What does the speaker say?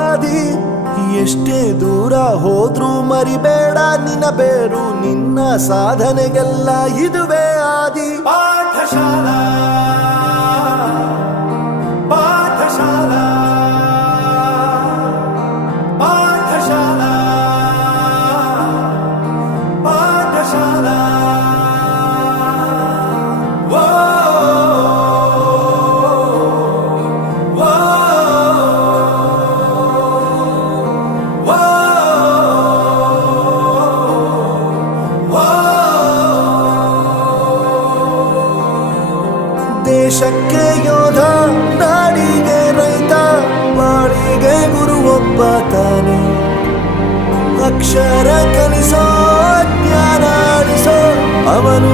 ಆದಿ ಎಷ್ಟೇ ದೂರ ಹೋದ್ರೂ ಮರಿಬೇಡ ನಿನ್ನ ಬೇರು, ನಿನ್ನ ಸಾಧನೆಗೆಲ್ಲ ಇದುವೇ ಆದಿ. ಪಾಠಶಾಲಾ ಪಾಠಶಾಲಾ ಪಾಠಶಾಲಾ ಪಾಠಶಾಲಾ. ದೇಶಕ್ಕೆ ಯೋಧ, ನಾಡಿಗೆ ರೈತ, ಬಾಳಿಗೆ ಗುರು ಒಬ್ಬ ತಾನೆ. ಅಕ್ಷರ ಕಲಿಸೋ, ಜ್ಞಾನ ಅಳಿಸೋ ಅವನು